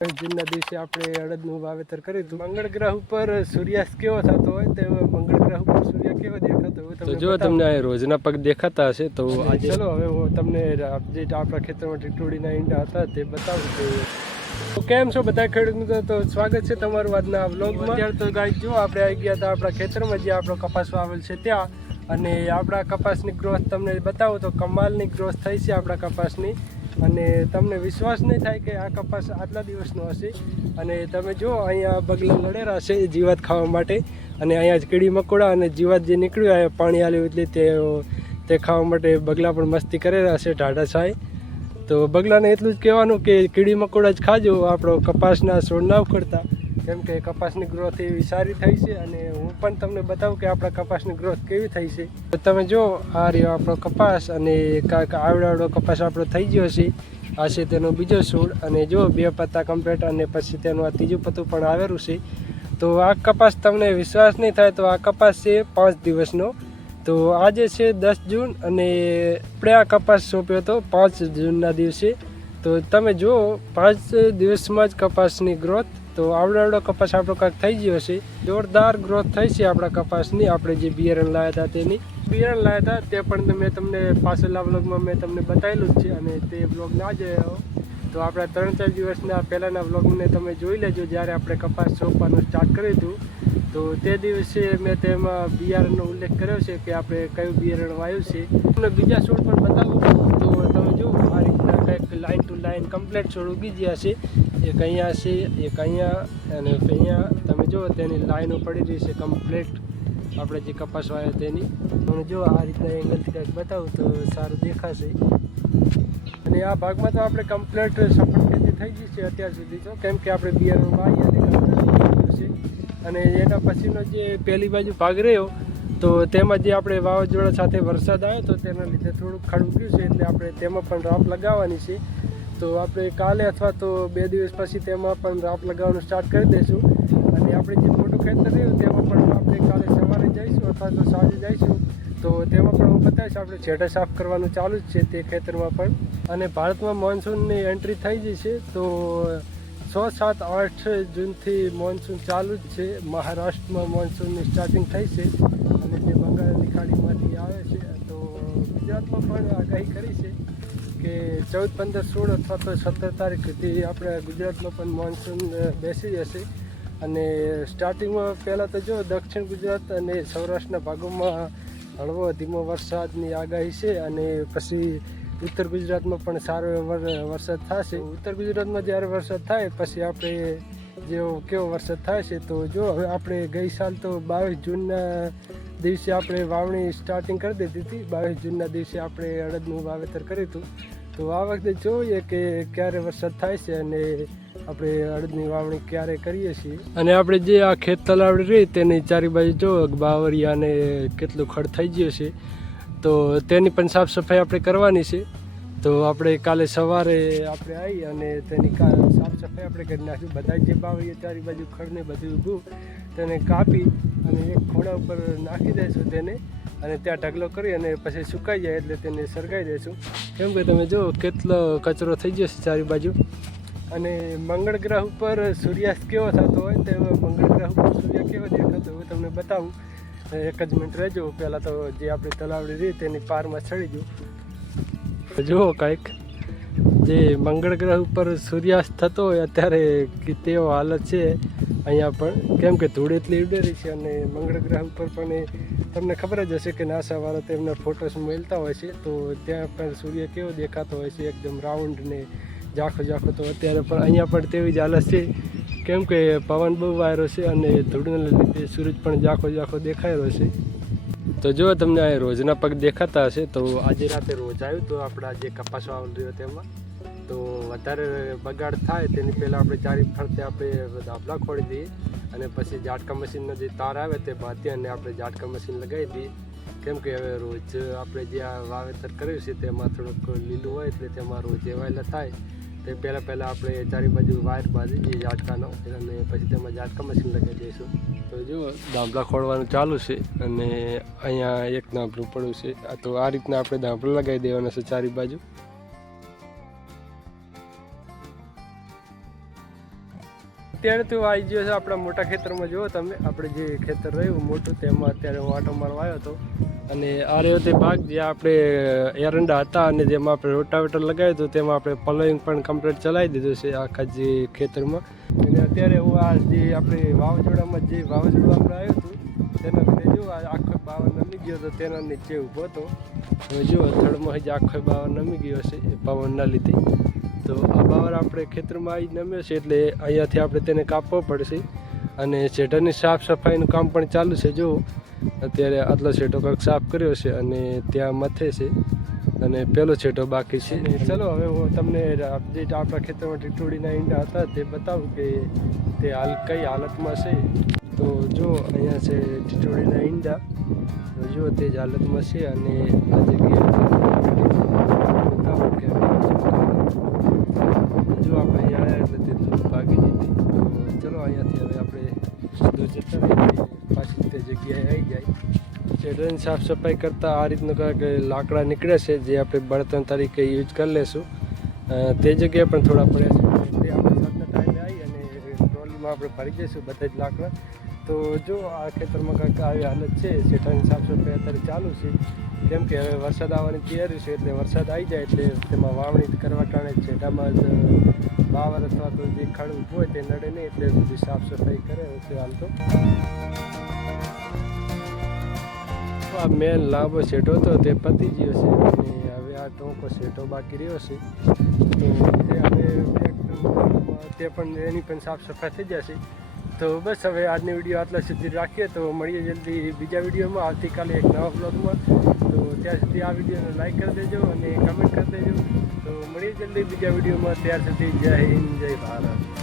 જૂનના દિવસે આપણે અડદનું વાવેતર કર્યું હતું. મંગળ ગ્રહ ઉપર સૂર્યાસ્ત કેવો થતો હોય તેમાં મંગળ ગ્રહ ઉપર સૂર્ય કેવો દેખાતો હોય તો જો તમને આ રોજના પગ દેખાતા હશે તો આજે ચલો હવે હું તમને જે આપણા ખેતરમાં ટીટોડીના ઈંડા હતા તે બતાવું તો કેમ છો બધા ખેડૂત મિત્રો, તો સ્વાગત છે તમારું આજના વ્લોગમાં. અત્યારે તો ગાઈસ જો આપણે આવી ગયા હતા આપણા ખેતરમાં જે આપણો કપાસ વાવેલ છે ત્યાં, અને આપણા કપાસની ગ્રોથ તમને બતાવું તો કમાલની ગ્રોથ થઈ છે આપણા કપાસની, અને તમને વિશ્વાસ નહીં થાય કે આ કપાસ આટલા દિવસનો હશે. અને તમે જો અહીંયા બગલા લડેરા છે જીવાત ખાવા માટે, અને અહીંયા જ કીડી મકોડા અને જીવાત જે નીકળ્યું અહીંયા પાણી આલ્યું એટલે તે ખાવા માટે બગલા પણ મસ્તી કરેલા છે ઢાઢા છાય. તો બગલાને એટલું જ કહેવાનું કે કીડી મકોડા જ ખાજો, આપણો કપાસના છોડ ના ઉખડતા, કેમ કે કપાસની ગ્રોથ એવી સારી થઈ છે. અને હું પણ તમને બતાવું કે આપણા કપાસની ગ્રોથ કેવી થઈ છે. તો તમે જો આ રહ્યો આપણો કપાસ, અને આવડો કપાસ આપણો થઈ ગયો છે. આ છે તેનો બીજો છોડ, અને જો 2 પત્તા કમ્પ્લીટ, અને પછી તેનું આ ત્રીજું પત્તું પણ આવેલું છે. તો આ કપાસ તમને વિશ્વાસ નહીં થાય તો આ કપાસ છે 5 દિવસનો. તો આજે છે 10 જૂન, અને આપણે આ કપાસ સોંપ્યો હતો 5 જૂનના દિવસે. તો તમે જુઓ 5 દિવસમાં જ કપાસની ગ્રોથ. તો આવડો કપાસ આપણો કાંઈક થઈ ગયો છે, જોરદાર ગ્રોથ થઈ છે આપણા કપાસની. આપણે જે બિયારણ લાવ્યા હતા તેની બિયારણ લાવ્યા હતા તે પણ મેં તમને પાછળના વ્લોગમાં મેં તમને બતાવેલું જ છે, અને તે વ્લોગ ના જોયો તો આપણા 3-4 દિવસના પહેલાંના વ્લોગને તમે જોઈ લેજો, જ્યારે આપણે કપાસ સોંપવાનું સ્ટાર્ટ કર્યું હતું. તો તે દિવસે મેં તેમાં બિયારણનો ઉલ્લેખ કર્યો છે કે આપણે કયું બિયારણ વાવ્યું છે. તમને બીજા છોડ પણ બતાવું તો તમે જુઓ આ રીતના કંઈક લાઇન ટુ લાઇન કમ્પ્લીટ છોડ ઉગી ગયા છે. એક અહીંયા છે, એક અહીંયા, અને અહીંયા તમે જુઓ તેની લાઈનો પડી રહી છે કમ્પ્લીટ આપણે જે કપાસ વાવ્યા તેની. તમે જો આ રીતના એંગલથી કંઈક બતાવું તો સારું દેખાશે. અને આ ભાગમાં તો આપણે કમ્પ્લીટ સફળ ખેતી થઈ ગઈ છે અત્યાર સુધી તો, કેમ કે આપણે બિયારણ વાવી અને કમ્પ્લીટ છે. અને એના પછીનો જે પહેલી બાજુ ભાગ રહ્યો તો તેમાં જે આપણે વાવાઝોડા સાથે વરસાદ આવ્યો તો તેના લીધે થોડુંક ખડ ઉગ્યું છે, એટલે આપણે તેમાં પણ રાપ લગાવવાની છે. તો આપણે કાલે અથવા તો 2 દિવસ પછી તેમાં પણ રાપ લગાવવાનું સ્ટાર્ટ કરી દઈશું. અને આપણે જે મોટું ખેતર રહ્યું તેમાં પણ આપણે કાલે સવારે જઈશું અથવા તો સાંજે જઈશું, તો તેમાં પણ હું બતાવીશ. આપણે છેડા સાફ કરવાનું ચાલુ જ છે તે ખેતરમાં પણ. અને ભારતમાં મોન્સૂનની એન્ટ્રી થઈ ગઈ છે, તો 6, 7, 8 જૂનથી મોન્સૂન ચાલુ જ છે. મહારાષ્ટ્રમાં મોન્સૂનની સ્ટાર્ટિંગ થઈ છે, અને જે બંગાળની ખાડીમાંથી આવે છે. તો ગુજરાતમાં પણ આગાહી કરી છે કે 14, 15, 16 અથવા તો 17 તારીખ સુધી આપણે ગુજરાતમાં પણ મોન્સૂન બેસી જશે. અને સ્ટાર્ટિંગમાં પહેલાં તો જો દક્ષિણ ગુજરાત અને સૌરાષ્ટ્રના ભાગોમાં હળવો ધીમો વરસાદની આગાહી છે, અને પછી ઉત્તર ગુજરાતમાં પણ સારો વરસાદ થશે. ઉત્તર ગુજરાતમાં જ્યારે વરસાદ થાય પછી આપણે કેવો વરસાદ થાય છે. તો જો હવે આપણે ગઈ સાલ તો 22 જૂનના દિવસે આપણે વાવણી સ્ટાર્ટિંગ કરી દીધી હતી. 22 જૂનના દિવસે આપણે અડદનું વાવેતર કર્યું હતું. તો આ વખતે જોઈએ કે ક્યારે વરસાદ થાય છે, અને આપણે અડદની વાવણી ક્યારે કરીએ છીએ. અને આપણે જે આ ખેત તલાવડી રહી તેની ચારે બાજુ જો બાવરિયાને કેટલું ખડ થઈ ગયું છે, તો તેની પણ સાફ સફાઈ આપણે કરવાની છે. તો આપણે કાલે સવારે આપણે આવી અને તેની સાફ સફાઈ આપણે કરી નાખીશું. બધા જે બાવરિયા ચારે બાજુ ખડને બધું ઊભું તેને કાપી અને એક ખોડા ઉપર નાખી દઈશું તેને, અને ત્યાં ઢગલો કરી અને પછી સુકાઈ જાય એટલે તેને સળગાવી દઈશું. કેમ કે તમે જુઓ કેટલો કચરો થઈ ગયો છે ચારે બાજુ. અને મંગળ ગ્રહ ઉપર સૂર્યાસ્ત કેવો થતો હોય તેમાં મંગળ ગ્રહ ઉપર સૂર્ય કેવો દેખાતો હોય તમને બતાવું. એક જ મિનિટ રહેજો. પહેલાં તો જે આપણી તલાવડી રહી તેની પારમાં ચડી જવું. જુઓ કાંઈક જે મંગળ ગ્રહ ઉપર સૂર્યાસ્ત થતો હોય અત્યારે તેવો હાલત છે અહીંયા પણ, કેમ કે ધૂળ એટલી ઉડેલી છે. અને મંગળ ગ્રહ ઉપર પણ તમને ખબર જ હશે કે નાસાવાળા તેમના ફોટોસ મેળતા હોય છે, તો ત્યાં પણ સૂર્ય કેવો દેખાતો હોય છે, એકદમ રાઉન્ડ ને ઝાંખો ઝાંખો. તો અત્યારે પણ અહીંયા પણ તેવી જ હાલત છે, કેમ કે પવન બહુ વાયરો છે, અને ધૂળને લીધે સૂરજ પણ ઝાંખો ઝાંખો દેખાઈ રહ્યો છે. તો જો તમને આ રોજના પગ દેખાતા હશે, તો આજે રાતે રોજ આવ્યું તો આપણા જે કપાસ વાવેલ રહ્યો તેમાં તો વધારે બગાડ થાય તેની પહેલાં આપણે ચારે ફરતે આપણે ધાબળા ખોડી દઈએ, અને પછી ઝાટકા મશીનનો જે તાર આવે તે બાંધી અને આપણે ઝાટકા મશીન લગાવી દઈએ. કેમ કે હવે રોજ આપણે જે આ વાવેતર કર્યું છે તેમાં થોડુંક લીલું હોય, એટલે તેમાં રોજ એવાયેલા થાય તે પહેલાં આપણે ચારે બાજુ વાયર બાંધી દઈએ ઝાટકાનો, અને પછી તેમાં ઝાટકા મશીન લગાવી દઈશું. તો જુઓ ધાબળા ખોડવાનું ચાલુ છે, અને અહીંયા એક ધાબળું પડ્યું છે. તો આ રીતના આપણે ધાબળું લગાવી દેવાના છે ચારે બાજુ. અત્યારે તો આવી ગયો છે આપણા મોટા ખેતરમાં. જુઓ તમે, આપણે જે ખેતર રહ્યું મોટું તેમાં અત્યારે હું આટો મારવા આવ્યો હતો. અને આ રહ્યો તે ભાગ જે આપણે એરંડા હતા અને જેમાં આપણે રોટાવેટર લગાવ્યું હતું તેમાં આપણે પ્લવિંગ પણ કમ્પ્લીટ ચલાવી દીધું છે આખા જે ખેતરમાં. અને અત્યારે હું આ જે આપણે વાવાઝોડામાં જે વાવાઝોડું આપણે આવ્યું હતું તેના લીધે જો આખો બાવર નમી ગયો હતો, તેના નીચે ઊભો હતો. હવે જુઓ થડમાં હજી આખો બાવર નમી ગયો છે એ પવનના લીધે. તો આ બાવર આપણે ખેતરમાં આવી નમ્યો છે એટલે અહીંયાથી આપણે તેને કાપવો પડશે. અને શેઢરની સાફ સફાઈનું કામ પણ ચાલુ છે. જો અત્યારે આટલો છેટો કંઈક સાફ કર્યો છે અને ત્યાં મથે છે અને પેલો છેટો બાકી છે. ચલો હવે હું તમને જે આપણા ખેતરમાં ટીટોડીના ઈંડા હતા તે બતાવું કે તે હાલ કઈ હાલતમાં છે. તો જો અહીંયા છે ટીટોડીના ઈંડા, તો જો તે જ હાલતમાં છે. અને આ જગ્યાએ બતાવું કે જો આપણે અહીંયા આવ્યા એટલે તે દૂધ ભાગી જતી. તો ચલો અહીંયાથી હવે આપણે દૂધ જતા રહીએ પાછી તે જગ્યાએ આવી જાય. શેડરની સાફ સફાઈ કરતાં આ રીતનું કંઈક લાકડા નીકળે છે જે આપણે બળતણ તરીકે યુઝ કરી લઈશું. તે જગ્યાએ પણ થોડા પડ્યા છે તે આપણે સાંજના ટાઈમે આવી અને ટ્રોલીમાં આપણે ભરી જઈશું બધા જ લાકડા. તો જો આ ખેતરમાં કંઈક આવી હાલત છે. શેઠાની સાફ સફાઈ અત્યારે ચાલુ છે કેમ કે હવે વરસાદ આવવાની તૈયારી છે. એટલે વરસાદ આવી જાય એટલે તેમાં વાવણી કરવા ટાણે શેઠામાં જ બાવર અથવા તો જે ખડ હોય તે નડે નહીં એટલે બધી સાફ સફાઈ કરે છે હાલ તો. આ મેન લાંબો શેઠો હતો તે પતી ગયો છે અને હવે આ ટોંકો શેઠો બાકી રહ્યો છે. તો તે હવે તે પણ એની પણ સાફ સફાઈ થઈ જશે. તો બસ હવે આજની વિડીયો આટલા સુધી રાખીએ. તો મળીએ જલ્દી બીજા વિડીયોમાં આવતીકાલે એક નવા બ્લોગમાં. તો ત્યાં સુધી આ વિડીયોને લાઈક કરી દેજો અને કમેન્ટ કરી દેજો. તો મળીએ જલ્દી બીજા વિડીયોમાં. ત્યાર સુધી જય હિન્દ, જય ભારત.